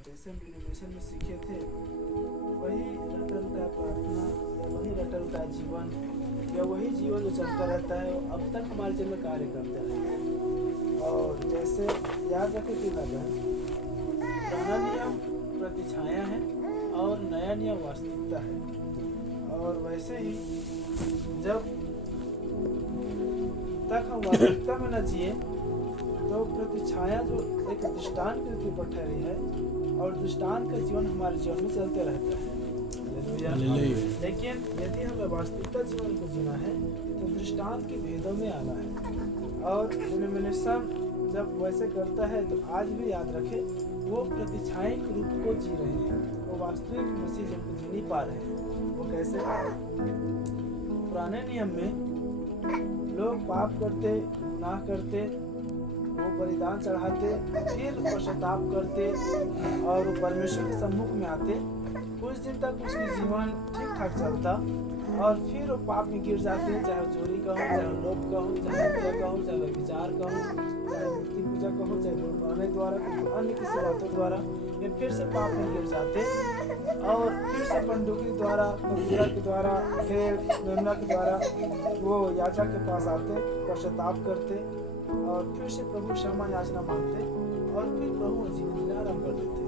जैसे हम डिनोमिनेशन में सीखे थे वही रटा रटा प्रार्थना या वही रटा रटा जीवन या वही जीवन जो चलता रहता है वो अब तक हमारे जीवन में कार्य करता है। और जैसे याद रखें कि पुराना नियम प्रतिछाया है और नया नियम वास्तविकता है। और वैसे ही जब तक हम वास्तविकता में न जिए तो प्रतिछाया जो एक दृष्टांत के रूप में ठहरी है और दृष्टांत का जीवन हमारे जीवन में चलते रहता है। लेकिन यदि हमें वास्तविकता जीवन को जीना है तो दृष्टांत के भेदों में आना है। और डिनोमिनेशन जब वैसे करता है तो आज भी याद रखे वो प्रतिछाई के रूप को जी रहे हैं, वो वास्तविक मसीह जिनको जी नहीं पा रहे हैं। वो कैसे? पुराने नियम में लोग पाप करते, गुनाह करते, वो बलिदान चढ़ाते, फिर पश्चाताप करते और वो परमेश्वर के सम्मुख में आते। कुछ दिन तक उसकी जीवन ठीक ठाक चलता और फिर वो पाप में गिर जाते, चाहे चोरी का हो, चाहे लोभ का हो, चाहे हत्या का हो, चाहे विचार का हो, चाहे मूर्ति पूजा का हो, चाहे गुरबाने द्वारा अन्य किसी बातों द्वारा ये फिर से पाप में गिर जाते और फिर से बंदूकी द्वारा, कबीरा के द्वारा, फिर मेमना के द्वारा वो याजक के पास आते, पश्चाताप करते और फिर से प्रभु क्षमा याचना मांगते और फिर प्रभु जीवन जीना आरंभ कर देते।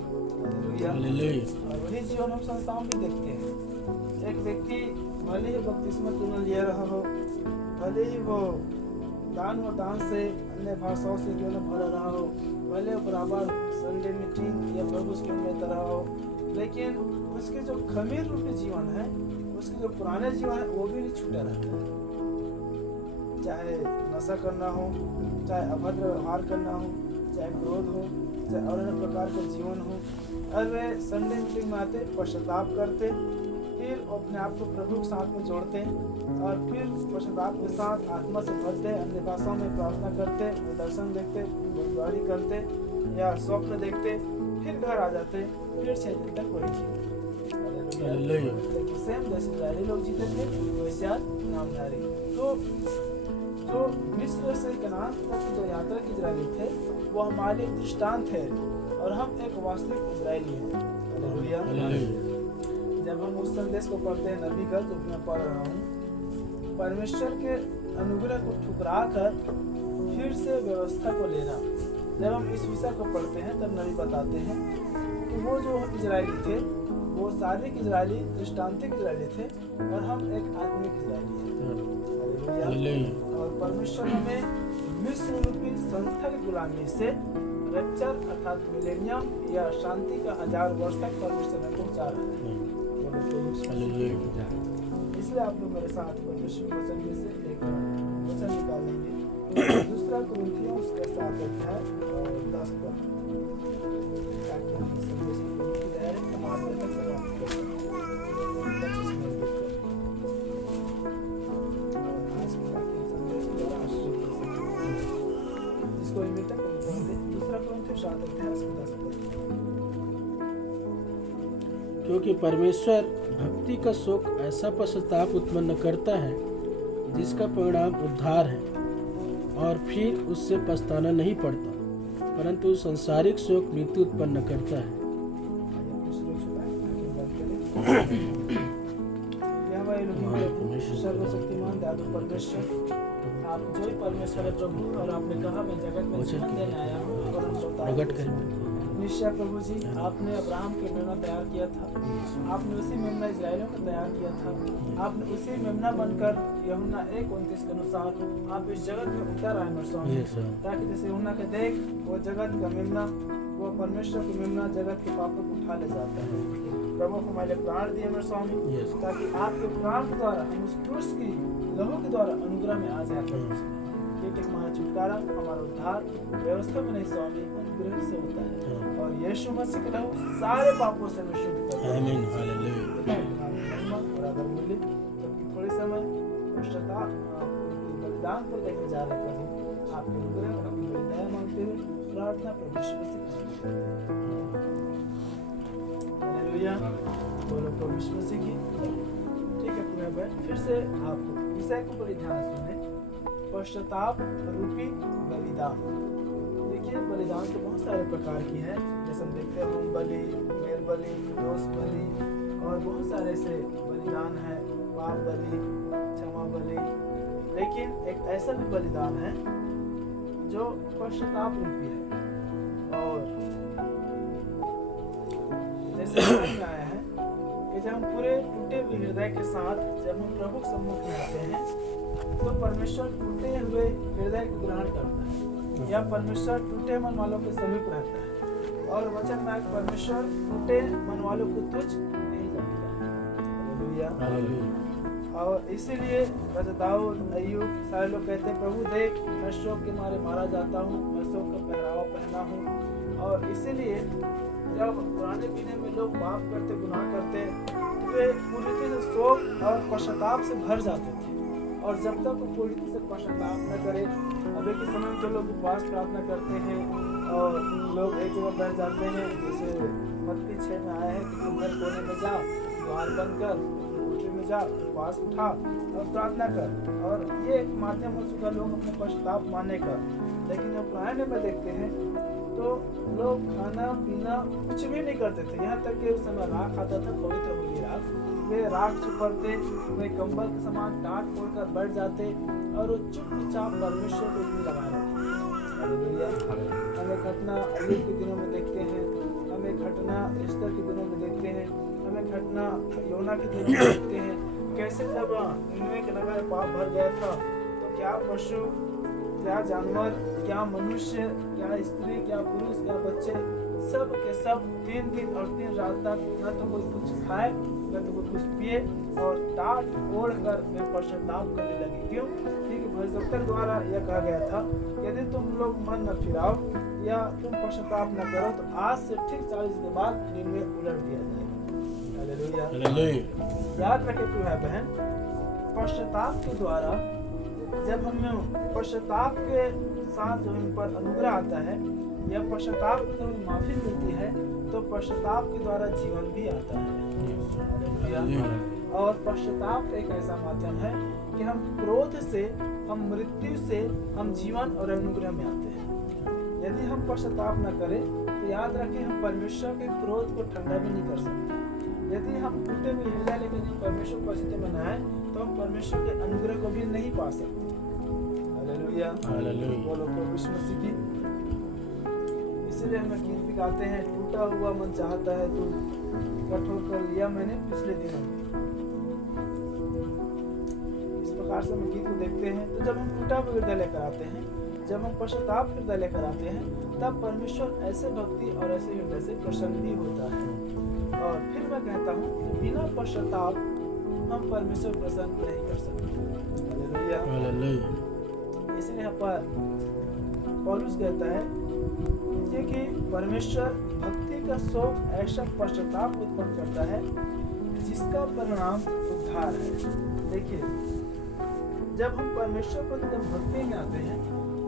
और वही जीवन हम संस्थाओं में देखते हैं। एक व्यक्ति भले ही बपतिस्मा क्यों न ले रहा हो, भले ही वो दान और दान से अन्य भाषाओं से क्यों न भरा रहा हो, भले बराबर संडे मीटिंग या प्रभु उसके में रहा हो, लेकिन उसके जो खमीर रूपी जीवन है, उसके जो पुराने जीवन है वो भी नहीं छूटा रहता है। चाहे नशा करना हो, चाहे अभद्र व्यवहार करना हो, चाहे क्रोध हो, चाहे और अन्य प्रकार का जीवन हो, और वे संडे मीटिंग में आते, पश्चाताप करते, फिर अपने आप को प्रभु के साथ में जोड़ते और फिर पश्चाताप के साथ आत्मा से भरते, अन्य भाषाओं में प्रार्थना करते, दर्शन देखते, गुरुद्वारी करते या स्वप्न देखते, फिर घर आ जाते, फिर 6 दिन तक वही जीवन। सेम जैसे इजरायली लोग जीते थे वैसे आज नामधारी। तो जो मिस्र से कनान तक जो यात्रा के इजरायली थे वो हमारे दृष्टांत है और हम एक वास्तविक इजरायली हैं। जब हम उस संदेश को पढ़ते हैं नबी का, जो मैं पढ़ रहा हूँ, परमेश्वर के अनुग्रह को ठुकरा कर फिर से व्यवस्था को लेना, जब हम इस विषय को पढ़ते हैं तब नबी बताते हैं कि वो जो इजरायली थे वो शारीरिक इजरायली, दृष्टांतिक इजरायली थे और हम एक आत्मिक इजरायली हैं। और परमेश्वर हमें मिस्र रूपी संस्था की गुलामी से रैप्चर अर्थात मिलेनियम या शांति का 1000 वर्ष तक परमेश्वर में पहुंचा रहा है। इसलिए आप लोग मेरे साथ परमेश्वर के वचन में से एक वचन निकालेंगे, दूसरा कुरिन्थियों उसका 7 अध्याय और 10 पद, ताकि हम इस संदेश को पूरी डायरेक्ट समाप्त तक समाप्त कर सकें। आज के बाकी संदेश द्वारा आश्चर्य कर सकें, जिसको इमिता दूसरा कुरिन्थियों 7 अध्याय उसका 10 पद। क्योंकि परमेश्वर भक्ति का शोक ऐसा पश्चाताप उत्पन्न करता है जिसका परिणाम उद्धार है, और फिर उससे पछताना नहीं पड़ता, परंतु सांसारिक शोक मृत्यु उत्पन्न करता है। सर्वशक्तिमान दयालु परमेश्वर, आप जो ही परमेश्वर है प्रभु, और आपने कहा मैं जगत में जीवन देने आया हूँ प्रकट करें। निश्चय प्रभु जी, आपने अब्राहम के मेमना तैयार किया था, आपने उसी मेमना इजराइलियों को तैयार किया था, आपने उसी मेमना बनकर यूहन्ना 1:29 के अनुसार आप इस जगत में उतर आए मेरे स्वामी, ताकि जैसे यूहन्ना के देख वो जगत का मेमना, वो परमेश्वर का मेमना जगत के पापों को उठा ले जाता है। प्रभु को हमारे प्राण दिए मेरे स्वामी, ताकि आपके प्राण के द्वारा हम उस क्रूस की लहू के द्वारा अनुग्रह में आ जाए। क्योंकि हमारा छुटकारा, हमारा उद्धार व्यवस्था में नहीं स्वामी, अनुग्रह से होता है, और यीशु मसीह के लहू सारे पापों से हमें शुद्ध करता है। आमीन, हालेलुया। और अगर मिले तो थोड़े समय पश्चाताप बलिदान पर देखने जा रहे प्रभु, आपके अनुग्रह और अपनी दया मांगते हुए प्रार्थना प्रभु यीशु मसीह। हालेलुया, बोलो प्रभु यीशु मसीह की। ठीक है, पूरा बैठ फिर से आप विषय को बड़ी ध्यान सुने। पश्चाताप रूपी बलिदान। देखिए बलिदान तो बहुत सारे प्रकार की है, जैसे हम देखते हैं होम बलि, मेल बलि, दोष बलि और बहुत सारे ऐसे बलिदान है, पाप बलि, क्षमा बलि। लेकिन एक ऐसा भी बलिदान है जो पश्चाताप रूपी है। और जैसे समझ में आया है कि जब हम पूरे टूटे हुए हृदय के साथ जब हम प्रभु के सम्मुख में आते हैं तो परमेश्वर टूटे हुए हृदय को ग्रहण करता है, या परमेश्वर टूटे मन वालों के समीप रहता है। और वचन में परमेश्वर टूटे मन वालों को तुच्छ नहीं जानता। हालेलुया। और इसीलिए दाऊद, अय्यूब सारे लोग कहते हैं प्रभु देख मैं शोक के मारे मारा जाता हूँ, मैं शोक का पहरावा पहना हूँ। और इसीलिए जब पुराने पीढ़ी में लोग पाप करते, गुनाह करते, तो वे पूरी तरह से शोक और पश्चाताप से भर जाते थे। और जब तक वो पूरी तरह से पश्चाताप न करे, अभी के समय में तो लोग उपवास प्रार्थना करते हैं और लोग एक जगह बैठ जाते हैं, जैसे मत्ती 6 में आया है कि तुम घर कोने में जाओ, द्वार बंद कर, कोठरी में जाओ, उपवास उठा और प्रार्थना कर। और ये एक माध्यम हो चुका लोग अपने पश्चाताप मानने का। लेकिन जब पुराने में देखते हैं तो लोग खाना पीना कुछ भी नहीं करते थे, यहाँ तक कि उस समय राख आता था, पवित्र होली राख, वे राख चुपड़ते, वे कंबल के समान टाट फोड़कर बैठ जाते और वो चुपचाप परमेश्वर को भी लगा रहते। हमें घटना अय्यूब के दिनों में देखते हैं, हमें घटना एस्तर के दिनों में देखते हैं, हमें घटना योना के दिनों में देखते हैं। कैसे जब निनवे के नगर पाप भर गया था तो क्या पशु, क्या जानवर, क्या मनुष्य, क्या स्त्री, क्या पुरुष, क्या बच्चे, सब के सब 3 दिन और 3 रात तक न तो कोई कुछ खाए न तो कोई कुछ पिए और टाट ओढ़ कर वे पश्चाताप करने लगे। क्यों? क्योंकि भविष्यवक्ता द्वारा यह कहा गया था यदि तुम लोग मन न फिराओ या तुम पश्चाताप न करो तो आज से ठीक 40 के बाद निनवे उलट दिया जाएगा। हालेलुया। याद रखे तू है बहन, पश्चाताप के द्वारा जब हम पश्चाताप के साथ जो हम पर अनुग्रह आता है या पश्चाताप की जब माफी मिलती है तो पश्चाताप के द्वारा जीवन भी आता है। और पश्चाताप एक ऐसा माध्यम है कि हम क्रोध से, हम मृत्यु से, हम जीवन और अनुग्रह में आते हैं। यदि हम पश्चाताप न करें तो याद रखें हम परमेश्वर के क्रोध को ठंडा भी नहीं कर सकते। यदि हम टूटे हुए हृदय लेकर हम परमेश्वर की उपस्थिति में न आए तो हम परमेश्वर के अनुग्रह को भी नहीं पा सकते। हालेलुया। बोलो प्रभु यीशु मसीह की। इसलिए हम गीत भी गाते हैं, टूटा हुआ मन चाहता है तू कठोर कर लिया मैंने पिछले दिनों में। इस प्रकार से हम गीत को देखते हैं। तो जब हम टूटा हुआ हृदय लेकर आते हैं, जब हम पश्चाताप हृदय लेकर आते हैं, तब परमेश्वर ऐसे भक्ति और ऐसे हृदय से प्रसन्न भी होता है। और फिर मैं कहता हूँ बिना पश्चाताप हम परमेश्वर प्रसन्न नहीं कर सकते। हालेलुया। इसलिए यहाँ पर पौलुस कहता है कि परमेश्वर भक्ति का शौक ऐसा पश्चाताप उत्पन्न करता है जिसका परिणाम उद्धार है। देखिए जब हम परमेश्वर को जब भक्ति में आते हैं,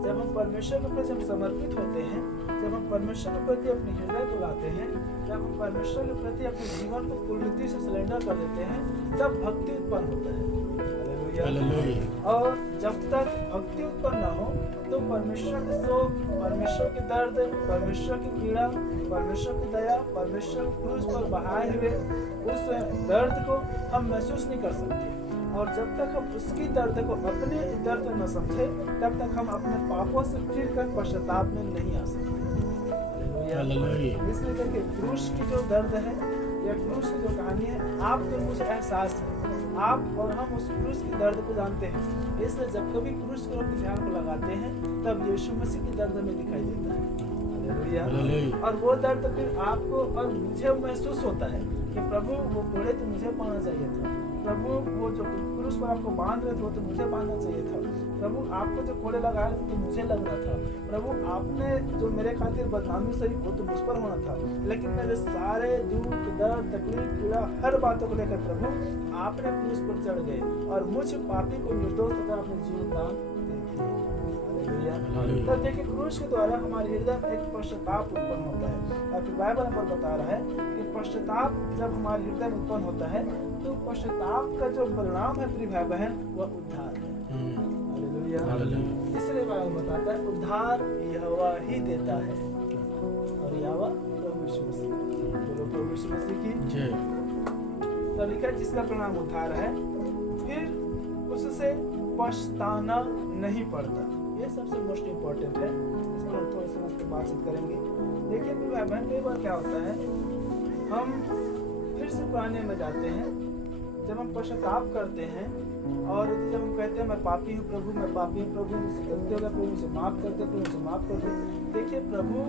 जब हम परमेश्वर के प्रति हम समर्पित होते हैं, जब हम परमेश्वर के प्रति अपने हृदय को लाते हैं, जब हम परमेश्वर के प्रति अपने जीवन को पूर्णता से सरेंडर कर देते हैं, तब भक्ति उत्पन्न होता है। हालेलुया। और जब तक भक्ति उत्पन्न न हो तो परमेश्वर के शोक, परमेश्वर के दर्द, परमेश्वर की पीड़ा, परमेश्वर की दया, परमेश्वर क्रूस पर बहाए हुए उस दर्द को हम महसूस नहीं कर सकते। और जब तक हम उसकी दर्द को अपने दर्द न समझे तब तक हम अपने पापों से फिर कर पश्चाताप में नहीं आ सकते। इसलिए देखिए क्रूस की जो दर्द है या क्रूस की जो कहानी है, आपको मुझे एहसास है, आप और हम उस क्रूस की दर्द को जानते हैं। इसलिए जब कभी क्रूस को अपने ध्यान को लगाते हैं तब यीशु मसीह की दर्द में दिखाई देता है। हालेलुया। और वो दर्द फिर आपको और मुझे महसूस होता है कि प्रभु वो कोड़े तो मुझे पाना चाहिए था, प्रभु वो जो क्रूस पर आपको बांध रहे थे वो तो मुझे बांधना चाहिए था, प्रभु आपको जो कोड़े लगाए थे तो मुझे लगना था, प्रभु आपने जो मेरे खातिर बदनामी सही वो तो मुझ पर होना था। लेकिन मेरे सारे दुख, दर्द, तकलीफ, पीड़ा, हर बातों को लेकर प्रभु आपने क्रूस पर चढ़ गए और मुझ पापी को निर्दोष तथा अपने जीवन दान दे दिए। तो देखिए क्रूस के द्वारा हमारे हृदय में एक पश्चाताप उत्पन्न होता है। और फिर बाइबल पर बता रहा है कि पश्चाताप जब हमारे हृदय में उत्पन्न होता है तो पश्चाताप का जो परिणाम है प्रिय भाई बहन वह उद्धार है। हालेलुया। इसलिए बाइबल बताता है उद्धार यहोवा ही देता है, और यहोवा प्रभु यीशु मसीह। बोलो प्रभु यीशु मसीह की जय। तो लिखा है जिसका परिणाम उद्धार है, फिर उससे पछताना नहीं पड़ता। ये सबसे मोस्ट इम्पोर्टेंट है, इस पर हम थोड़ा समझ कर बातचीत करेंगे। देखिए भाई बहन, कई बार क्या होता है, हम फिर से पुराने में जाते हैं, जब हम पश्चाताप करते हैं और जब हम कहते हैं मैं पापी हूँ प्रभु, मैं पापी हूँ प्रभु, मुझसे गलती होगा प्रभु, मुझे माफ कर दे, प्रभु मुझे माफ कर दे। देखिए प्रभु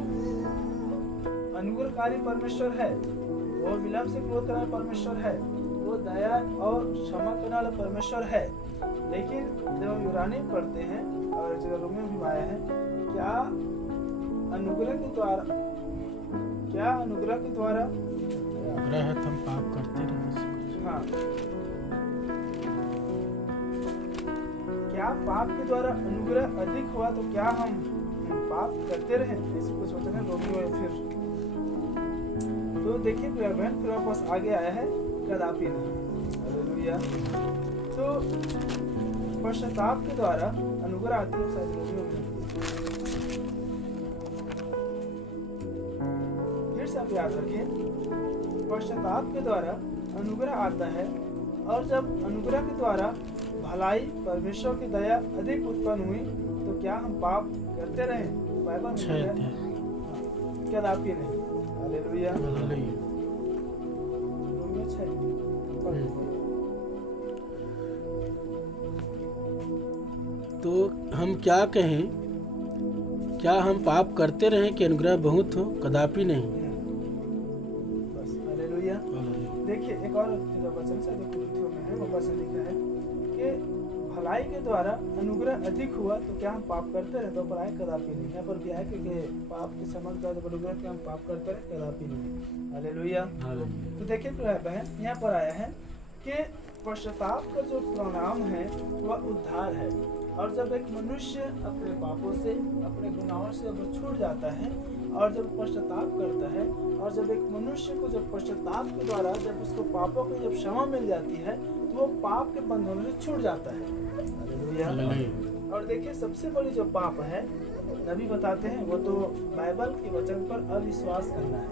अनुग्रहकारी परमेश्वर है, वो विलंब से क्रोध करने वाला परमेश्वर है, वो दया और क्षमा करने वाला परमेश्वर है। लेकिन जब हम यूनानी में पढ़ते हैं और जगह रोमियो में भी आया है, क्या अनुग्रह के द्वारा ग्रह हम पाप करते रहे। हाँ, क्या पाप के द्वारा अनुग्रह अधिक हुआ तो क्या हम पाप करते रहे, ऐसे कुछ होता है रोमियो में। फिर तो देखिए बहन, फिर वापस आगे आया है कदापि नहीं। हालेलुया। तो पश्चाताप के द्वारा अनुग्रह आती है, शायद रोमियो में। फिर से आप याद रखें, पश्चाताप के द्वारा अनुग्रह आता है, और जब अनुग्रह के द्वारा भलाई परमेश्वर की दया अधिक उत्पन्न हुई तो क्या हम पाप करते रहे? बाइबल में कदापि नहीं। हालेलुया। रोमियो 6। तो हम क्या कहें, क्या हम पाप करते रहें कि अनुग्रह बहुत हो? कदापि नहीं। बस हालेलुया। देखिए एक और वचन से कुरिन्थियों में है, वहाँ से लिखा है कि भलाई के द्वारा अनुग्रह अधिक हुआ तो क्या हम पाप करते रहे? तो पर आए कदापि नहीं। यहाँ पर भी आए कि पाप के समझ का अनुग्रह क्या हम पाप करते रहे? कदापि नहीं। हालेलुया। तो देखिए बहन, यहाँ पर आया है कि पश्चाताप का जो परिणाम है वह उद्धार है। और जब एक मनुष्य अपने पापों से, अपने गुनाहों से जब छूट जाता है और जब पश्चाताप करता है, और जब एक मनुष्य को जब पश्चाताप के द्वारा जब उसको पापों की जब क्षमा मिल जाती है तो वो पाप के बंधनों से छूट जाता है। हालेलुया। और देखिए सबसे बड़ी जो पाप है, नबी बताते हैं, वो तो बाइबल के वचन पर अविश्वास करना है,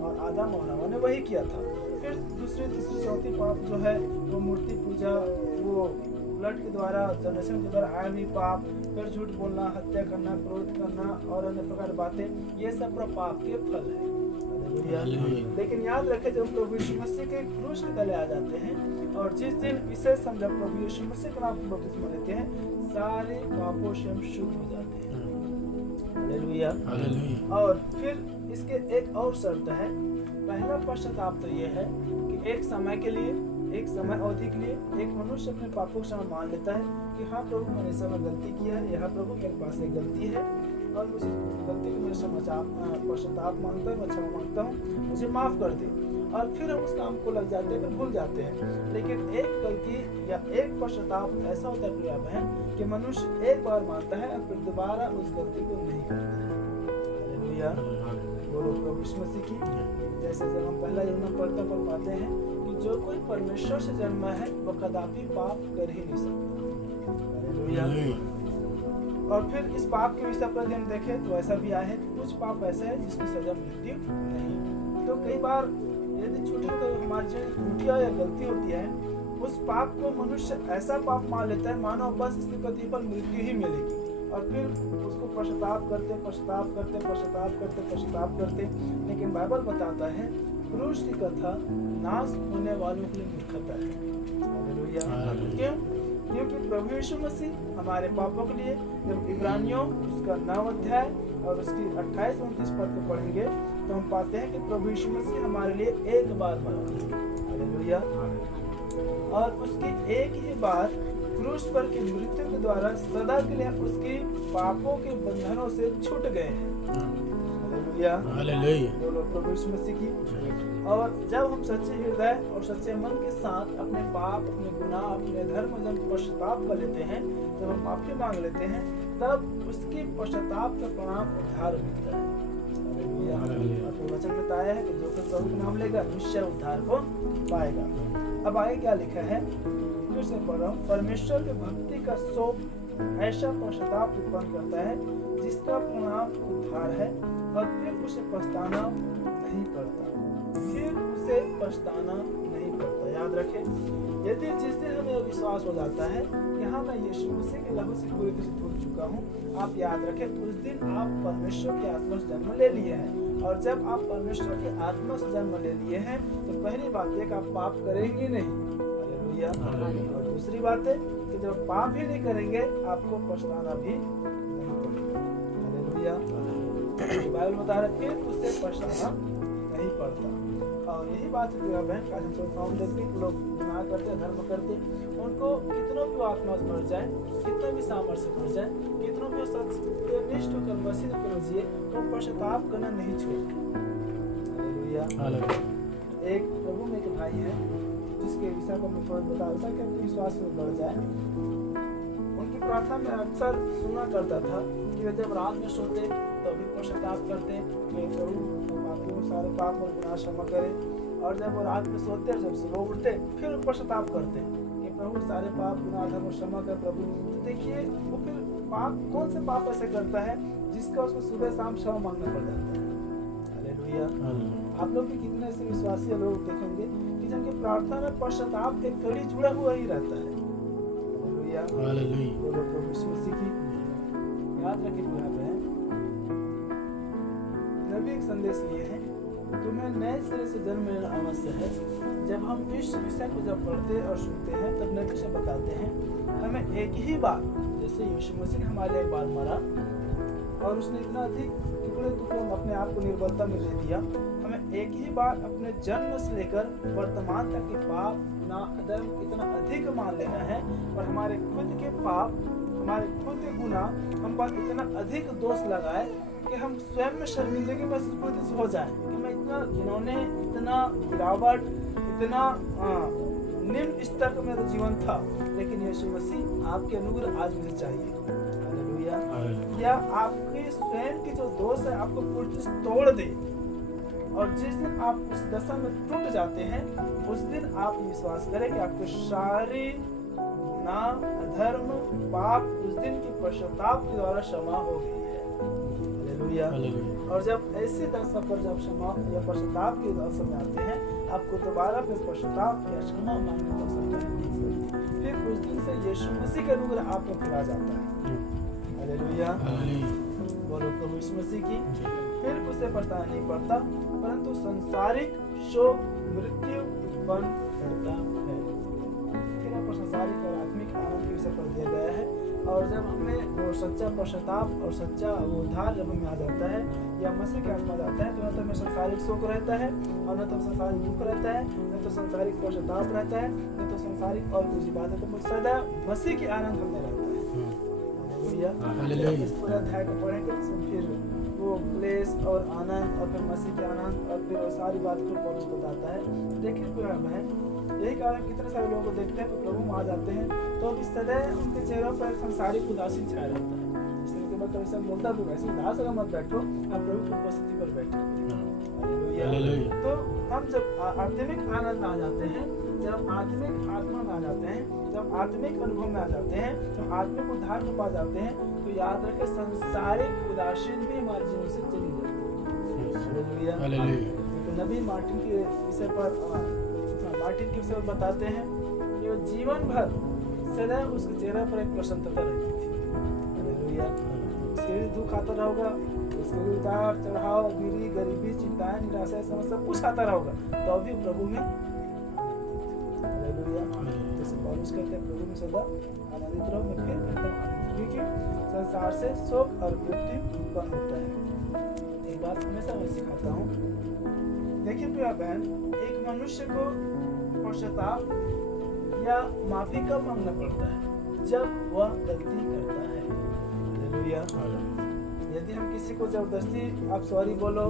और आदम और हव्वा ने वही किया था। फिर दूसरी तीसरी चौथी पाप जो है वो मूर्ति पूजा, वो ब्लड के द्वारा, जनरेशन के द्वारा आया हुई पाप, फिर झूठ बोलना, हत्या करना, क्रोध करना और अन्य प्रकार बातें, ये सब पाप के फल है। लेकिन याद रखें, जब प्रभु यीशु मसीह के क्रूस के तले आ जाते हैं और जिस दिन विशेष हम जब प्रभु यीशु मसीह का नाम बपतिस्मा लेते हैं, सारे पापों से हम शुद्ध हो जाते हैं। हालेलुया। और फिर इसके एक और शर्त है। पहला पश्चाताप तो ये है कि एक समय के लिए, एक समय अवधि के लिए एक मनुष्य अपने पापों का क्षमा मान लेता है कि हाँ प्रभु मैंने इस समय गलती किया है, यहाँ प्रभु मेरे पास एक गलती है और मुझे गलती को मेरे पश्चाताप मांगता है, मैं क्षमा मांगता हूँ, मुझे माफ कर दे। और फिर हम उस काम को लग जाते हैं, फिर भूल जाते हैं। लेकिन एक गलती या एक पश्चाताप ऐसा होता है कि मनुष्य एक बार मानता है और फिर दोबारा उस गलती को नहीं करता है। हालेलुया। बोलो प्रभु यीशु मसीह की। जैसे जब हम पहला यूहन्ना पढ़ते पर पाते हैं कि जो कोई परमेश्वर से जन्मा है वह कदापि पाप कर ही नहीं सकता। हालेलुया। और फिर इस पाप के विषय पर हम देखें तो ऐसा भी आया है कि कुछ पाप ऐसा है जिसकी सजा मृत्यु नहीं। तो कई बार यदि छोटी छोटी हमारी जो त्रुटियां या गलती होती है, उस पाप को मनुष्य ऐसा पाप मान लेता है मानो बस इसके प्रतिफल मृत्यु ही मिलेगी, और फिर उसको पश्चाताप करते। लेकिन बाइबल बताता है क्रूस की कथा नाश होने वालों के लिए मूर्खता है। हालेलुया। क्यों? क्योंकि प्रभु यीशु मसीह हमारे पापों के लिए, जब इब्रानियों उसका 9 अध्याय और उसकी 28-29 पद को पढ़ेंगे तो हम पाते हैं कि प्रभु यीशु मसीह हमारे लिए एक बार मरा। हालेलुया। और उसकी एक ही बार क्रूस पर की मृत्यु के द्वारा सदा के लिए उसकी पापों के बंधनों से छूट गए हैं। हालेलुया। हालेलुया। बोलो प्रभु यीशु मसीह की। और जब हम सच्चे हृदय और सच्चे मन के साथ अपने पाप, अपने गुनाह, अपने धर्म जब पश्चाताप कर लेते हैं, जब हम माफी मांग लेते हैं, तब उसकी पश्चाताप का परिणाम उद्धार मिलता है। हालेलुया। आपको वचन बताया है कि जो कोई प्रभु का नाम लेगा निश्चय उद्धार को पाएगा। अब आगे क्या लिखा है, फिर से पढ़ रहा हूँ। परमेश्वर के भक्ति का शोक ऐसा पश्चाताप उत्पन्न करता है जिसका परिणाम उद्धार है और फिर उसे पछताना नहीं पड़ता। याद रखें, यदि जिस दिन हमें विश्वास हो जाता है कि हाँ मैं यीशु मसीह के लहू से पूरी तरह से धुल चुका हूँ, आप याद रखें उस दिन आप परमेश्वर की आत्मा से जन्म ले लिए हैं। और जब आप परमेश्वर की आत्मा से जन्म ले लिए हैं तो पहली बात है कि आप पाप करेंगे नहीं। हालेलुया। और दूसरी बात है कि जब पाप भी नहीं करेंगे आपको पछताना भी नहीं पड़ेगा। हालेलुया। बाइबल बता रहा है फिर उससे पछताना नहीं पड़ता। और यही बात है बहन का हम सोचता हूँ, देखते हैं लोग गुनाह करते हैं, धर्म करते हैं, उनको कितनों भी आत्मा मर जाए, कितना भी सामर्थ्य मर जाए, कितनों भी सत्यनिष्ठ होकर मसीह को जिए, तो पश्चाताप करना नहीं छोड़ते। हालेलुया। एक प्रभु में एक भाई है जिसके विषय को मैं थोड़ा बता देता कि अपने विश्वास में बढ़ जाए। उनकी प्रार्थना में अक्सर सुना करता था कि वे जब रात में सोते तो भी पश्चाताप करते कि प्रभु सारे पाप और गुनाह क्षमा करे, और जब वो रात में सोते जब सुबह उठते फिर पश्चाताप करते कि प्रभु सारे पाप गुनाह धर्म क्षमा कर प्रभु। तो देखिए वो फिर पाप कौन से पाप ऐसे करता है जिसका उसको सुबह शाम क्षमा मांगना पड़ जाता है। हालेलुया। आप लोग भी कितने ऐसे विश्वासी लोग देखेंगे कि जिनके प्रार्थना में पश्चाताप एक कड़ी जुड़ा हुआ ही रहता है। हालेलुया। वो लोग प्रभु यीशु मसीह की याद रखें। नबी एक संदेश लिए हैं, तुम्हें नए सिरे से जन्म लेना अवश्य है। जब हम इस विषय को जब पढ़ते और सुनते हैं तब नबी से बताते हैं हमें एक ही बार, जैसे यीशु मसीह ने हमारे लिए एक बार मरा और उसने इतना अधिक टुकड़े टुकड़े अपने आप को निर्बलता में दे दिया, हमें एक ही बार अपने जन्म से लेकर वर्तमान तक के पाप गुनाह अधर्म इतना अधिक मान लेना है और हमारे खुद के पाप हमारे खुद के गुनाह हम पर इतना अधिक दोष लगाए कि हम स्वयं में शर्मिंदगी महसूस हो जाए कि मैं इतना जिन्होंने इतना गिरावट इतना निम्न स्तर का मेरा जीवन था, लेकिन यीशु मसीह आपके अनुग्रह आज मुझे चाहिए। हालेलुया। या आपके स्वयं के जो दोष है आपको पूरी तरह तोड़ दे, और जिस दिन आप उस दशा में टूट जाते हैं उस दिन आप विश्वास करें कि आपके सारे गुनाह अधर्म पाप उस दिन की पश्चाताप के द्वारा क्षमा हो गई है। और जब ऐसे दशा पर जब क्षमा या पश्चाताप के दशा में आते हैं आपको दोबारा फिर पश्चाताप या क्षमा मांगने की आवश्यकता नहीं पड़ती। फिर उस दिन से यीशु मसीह का अनुग्रह आप पर फिर आ जाता है। हालेलुया। बोलो प्रभु यीशु मसीह की। फिर उसे पछताना नहीं पड़ता परंतु संसारिक शोक मृत्यु उत्पन्न करता है। फिर यहाँ पर संसारिक और आत्मिक आनंद के विषय पर दिया गया है। और जब हमें वो सच्चा पश्चाताप और सच्चा वो उद्धार जब हमें आ जाता है या मसीह के आत्मा जाता है तो न तो हमें संसारिक शोक रहता है और न तो संसारिक दुख रहता है, न तो संसारिक पश्चाताप रहता है, न तो संसारिक और कुछ बात है, तो सदा मसीह के आनंद हमें रहता है। हालेलुया। इस पूरा अध्याय को पढ़ेंगे फिर वो क्लेश और आनंद और फिर मसीह के आनंद और फिर वो सारी बात को पौलुस बताता है। देखिए बहन, यही कारण कितने सारे लोगों को देखते हैं तो प्रभु में आ जाते हैं तो सदैव उनके चेहरों पर सांसारिक उदासी छाया रहता है। इसलिए उनके बाद कभी सब बोलता भी वैसे उदास होकर मत बैठो, आप प्रभु की उपस्थिति पर बैठो। हालेलुया। तो हम जब आत्मिक आनंद में आ जाते हैं, जब आत्मिक आत्मा में आ जाते हैं, जब आत्मिक अनुभव में आ जाते हैं, जब आत्मिक उद्धार में पा जाते हैं तो याद रखें संसारिक उदासीन भी हमारे जीवन से चली जाती है। हालेलुया। तो नबी मार्टिन के विषय पर बताते हैं कि वो जीवन भर सदैव उसके चेहरे पर एक प्रसन्नता रहती थी। हालेलुया। उसके भी दुख आता रहेगा, उसके भी उतार चढ़ाव गिरी गरीबी चिंताएं निराशा सब कुछ आता रहेगा तो अभी प्रभु में। हालेलुया। जैसे पौलुस कहते हैं प्रभु में सदा आनंदित रहो। मैं फिर कहता हूँ क्योंकि संसार से शोक और मृत्यु उत्पन्न होता है। एक बात हमेशा मैं सिखाता हूँ, देखिए प्रिय बहन, एक मनुष्य को पश्चाताप या माफी कब मांगना पड़ता है? जब वह गलती करता है। हालेलुया। यदि हम किसी को जबरदस्ती आप सॉरी बोलो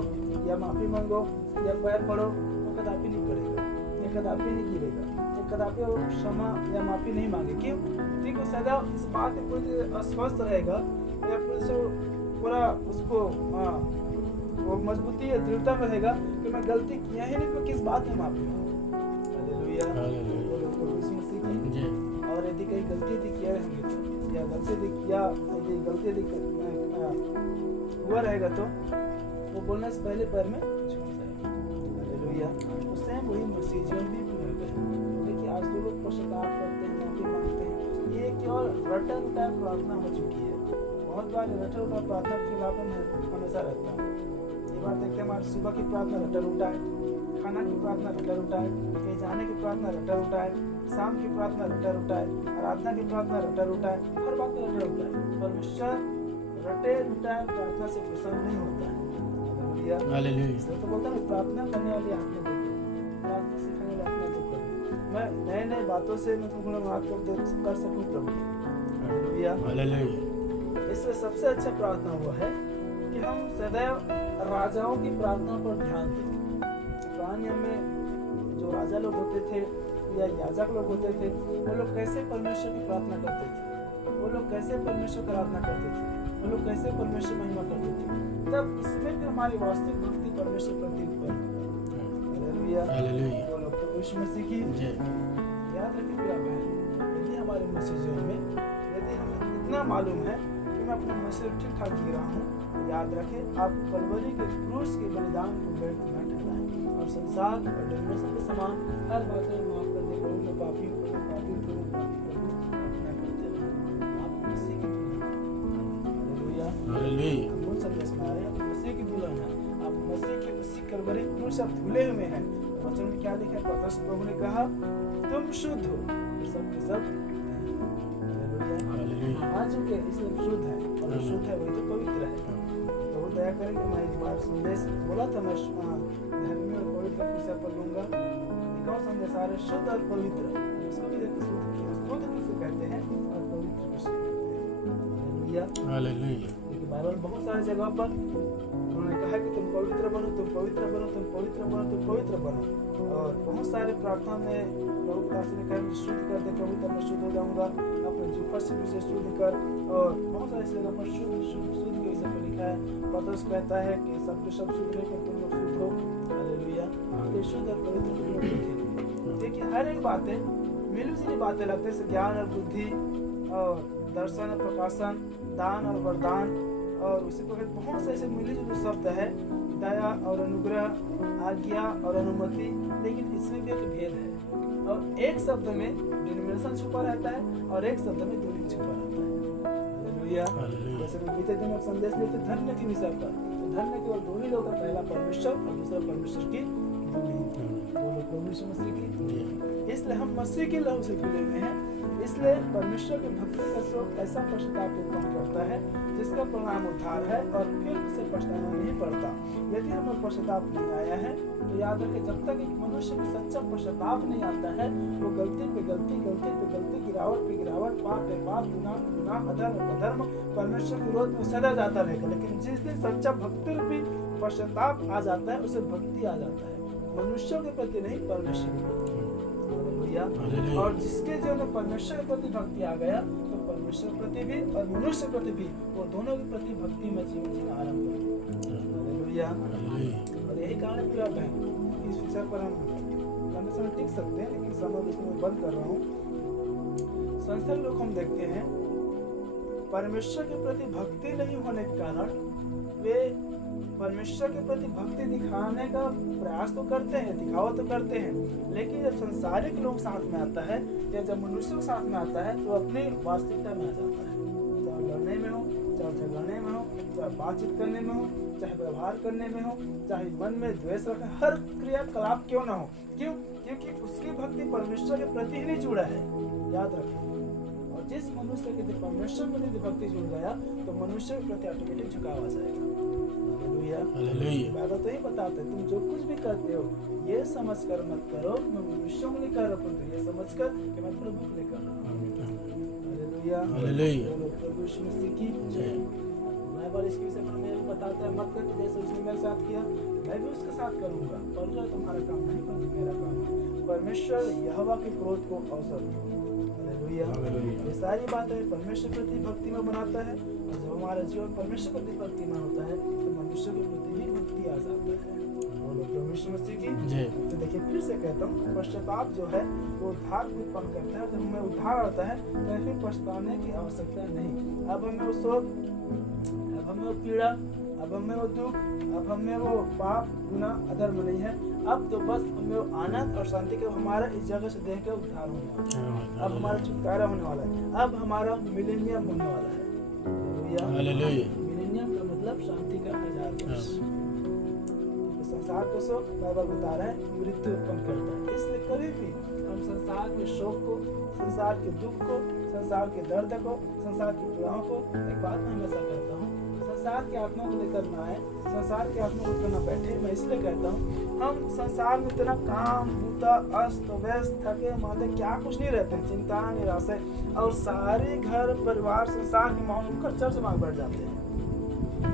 या माफी मांगो या पैर पड़ो तो कदापि नहीं पड़ेगा, ये कदापि नहीं गिरेगा, ये कदापि वो क्षमा या माफी नहीं मांगे। क्यों? क्योंकि सदा इस बात में पूरी अस्वस्थ रहेगा या पूरा उसको वो मजबूती या दृढ़ता में रहेगा कि मैं गलती किया ही नहीं तो किस बात में माफी मांगूं। हालेलुया। और यदि कहीं गलती किया होंगे या गलती दिख हुआ रहेगा तो वो बोलने से पहले पैर में झुक जाएगा। हालेलुया। उससे वही मसीह जीवन भी पूरा करें। देखिए आज जो लोग पश्चाताप करते हैं, माफी मांगते हैं, ये केवल रटन टाइप प्रार्थना हो चुकी है। बहुत बार रटन उठा प्रार्थना के खिलाफन हमेशा रहता है। ये बात देखते हैं, हमारी सुबह की प्रार्थना रटन उठा है, खाना की प्रार्थना रटन उठा है, कहीं जाने की प्रार्थना रटन उठा है, शाम की प्रार्थना रटन उठा है, आराधना की प्रार्थना रटन उठा है, हर बात में रटन उठा है। परमेश्वर रटे उठाए प्रार्थना से प्रसन्न नहीं होता है। हालेलुया। तो बोलता है प्रार्थना करने वाली आत्मा देखो, प्रार्थना सिखाने वाली आत्मा देखो। मैं नए नए बातों से मैं तुमको बात कर सकूं प्रभु। हालेलुया। इससे सबसे अच्छा प्रार्थना वो है कि हम सदैव राजाओं की प्रार्थना पर ध्यान दें। पुराने नियम में जो राजा लोग होते थे या याजक लोग होते थे, वो लोग कैसे परमेश्वर की प्रार्थना करते थे, वो लोग कैसे परमेश्वर की आराधना करते थे, वो लोग कैसे परमेश्वर महिमा करते थे। तब इसमें फिर हमारी वास्तविक भक्ति परमेश्वर प्रति उत्पन्न होती है। हालेलुया। बोलो प्रभु यीशु मसीह की जय। याद रखिए प्रिय बहन, यदि हमारे मसीह जीवन में यदि हमें इतना मालूम है कि मैं अपना मसीह ठीक ठाक जी रहा हूँ, तो याद रखें आप कलवरी के क्रूस के बलिदान को व्यर्थ न ठहराएं और संसार और डेमोक्रेसी के समान हर बात में माफ कर दे। प्रभु मैं पापी हूँ, अपना करते रहें। आप मसीह की हालेलुया। मूल संदेश में आ रहे हैं, आप मसीह की दुल्हन है, आप मसीह के उसी कलवरी क्रूस आप धुले हुए हैं। वचन में क्या लिखा है? पतरस प्रभु ने कहा तुम शुद्ध हो, सब के सब आ चुके, इसलिए शुद्ध है और शुद्ध है वही तो पवित्र है। तो वो दया करेंगे। मैं एक बार संदेश बोला था, मैं धर्मी और पवित्र विषय पर लूंगा। एक और संदेश आ रहा है शुद्ध और पवित्र, उसको भी देखिए शुद्ध किसे कहते हैं और पवित्र किसे कहते हैं। हालेलुया। देखिए बाइबल बहुत सारी जगह पर उन्होंने कहा कि तुम पवित्र बनो, तुम पवित्र बनो, तुम पवित्र बनो, तुम पवित्र बनो। और बहुत सारे प्रार्थना में प्रभु दास ने कहा शुद्ध कर दे प्रभु, तब मैं शुद्ध हो जाऊंगा, अपने जीवन से मुझे शुद्ध कर। और बहुत सारी जगह पर शुद्ध के विषय पर लिखा है। पतरस कहता है कि सबके सब शुद्ध है पर तुम लोग शुद्ध हो। हालेलुया। ये शुद्ध और पवित्र लोग लिखे। देखिए हर एक बातें मिली-जुली बातें लगते हैं, ज्ञान और बुद्धि और दर्शन और प्रकाशन, दान और वरदान, और उसी प्रकार बहुत से ऐसे मिली-जुली शब्द है, दया और अनुग्रह, आज्ञा और अनुमति। लेकिन इसमें भी एक भेद है, और एक शब्द में डिनोमिनेशन छुपा रहता है और एक शब्द में दूरी छुपा रहता है। हालेलुया। जैसे कि बीते दिन संदेश लेते धन्य के विषय पर, तो धन्य केवल दो ही लोग हैं, पहला परमेश्वर और दूसरा परमेश्वर की दूरी। बोलो प्रभु यीशु मसीह की। इसलिए हम मसीह के लहू से धुले हुए हैं। इसलिए परमेश्वर की भक्ति का शौक ऐसा पश्चाताप उत्पन्न करता है जिसका परिणाम उद्धार है और फिर उसे पछताना नहीं पड़ता। यदि हमें पश्चाताप नहीं आया है तो याद रखें, जब तक एक मनुष्य में सच्चा पश्चाताप नहीं आता है, वो गलती पे गलती, गिरावट पे गिरावट, पाप पे पाप, गुनाह पे गुनाह, अधर्म पे अधर्म, परमेश्वर के विरोध में सदा जाता रहेगा। लेकिन जिस दिन सच्चा भक्ति रूपी पश्चाताप आ जाता है, उसे भक्ति आ जाता है, मनुष्यों के प्रति नहीं, परमेश्वर के प्रति। और जिसके जीवन में परमेश्वर के प्रति भक्ति आ गया, तो परमेश्वर के प्रति भी और मनुष्य के प्रति भी, वो दोनों के प्रति भक्ति में जीवन जीना आरंभ करते हैं। हालेलुया। और यही कारण है प्रिय बहन, इस विषय पर हम लंबे समय टिक सकते हैं, लेकिन समय इसमें बंद कर रहा हूँ। संसार लोग हम देखते हैं परमेश्वर के प्रति भक्ति नहीं होने के कारण वे परमेश्वर के प्रति भक्ति दिखाने का प्रयास तो करते हैं, दिखावा तो करते हैं, लेकिन जब संसारिक लोग साथ में आता है या जब मनुष्य साथ में आता है तो अपनी वास्तविकता में आ जाता है। चाहे लड़ने में हो, चाहे झगड़ने में हो, चाहे बातचीत करने में हो, चाहे व्यवहार करने में हो, चाहे मन में द्वेष रखें, हर क्रियाकलाप क्यों ना हो। क्यों? क्योंकि उसकी भक्ति परमेश्वर के प्रति ही नहीं जुड़ा है। याद रखें। और जिस मनुष्य के परमेश्वर के प्रति भक्ति जुड़ गया तो मनुष्य के प्रति ऑटोमेटिक झुकाव आ जाएगा। बाइबल तो ही बताते हैं, तुम जो कुछ भी करते हो ये समझ कर मत करो मैं मनुष्यों के लिए कर रहा हूँ, ये समझ कर कि मैं प्रभु के लिए कर रहा हूँ। हालेलुया। प्रभु यीशु मसीह की जय। बाइबल इसके विषय में हमें बताता है, मत करके जैसे उसने मेरे साथ किया मैं भी उसके साथ करूंगा, पर जो तुम्हारा काम नहीं परंतु मेरा काम है। परमेश्वर यहोवा के क्रोध को अवसर दो। हालेलुया। ये सारी बातें परमेश्वर के प्रति भक्ति में बनाता है, और जब हमारा जीवन परमेश्वर के प्रति भक्ति में होता है तो मनुष्य के प्रति भी भक्ति आ जाता है। प्रभु यीशु मसीह की जी। तो देखिए फिर से कहता हूँ, पश्चाताप जो है वो उद्धार को उत्पन्न करता है। जब हमें उद्धार आता है तो फिर पछताने की आवश्यकता नहीं। अब हमें वो शोक, अब हमें वो पीड़ा, अब हमें वो दुख, अब हमें वो पाप गुनाह अधर्म नहीं है। अब तो बस हमें वो आनंद और शांति का हमारा इस जगह से देह का उद्धार होने वाला है। अब हमारा छुटकारा होने वाला है। अब हमारा मिलेनियम होने वाला है। हालेलुया। मिलेनियम का मतलब शांति का 1000 वर्ष। संसार का शोक बाइबल बता रहा है मृत्यु उत्पन्न करता है। इसलिए कभी भी हम संसार के शोक को, संसार के दुख को, संसार के दर्द को, संसार की पीड़ाओं को, एक बात मैं हमेशा कहता हूँ, संसार की आत्मा को लेकर ना आए, संसार की आत्मा को लेकर ना बैठे। मैं इसलिए कहता हूँ हम संसार में इतना काम बूता अस्त व्यस्त थके मांदे क्या कुछ नहीं रहते, चिंता निराशा और सारे घर परिवार संसार के माहौल उनका चर्च मांग बैठ जाते हैं।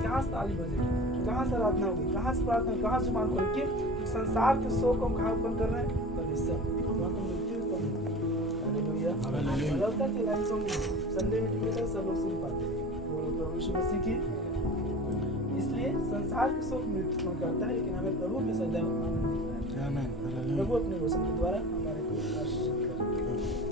कहाँ से ताली बजेगी, कहाँ से आराधना होगी, कहाँ से प्रार्थना, कहाँ से मान खोल के संसार के शोक को हम कहाँ उत्पन्न कर रहे हैं, कभी सब मृत्यु उत्पन्न। हालेलुया। लगता है कि लाइन को संडे में मिलता सब लोग सुन पाते हैं प्रभु यीशु मसीह की। इसलिए संसार के शोक मृत्यु उत्पन्न करता है, लेकिन हमें प्रभु में सदैव आनंद दिखता है। आमीन। हालेलुया। प्रभु अपने वचन के द्वारा हमारे को आशीष करें।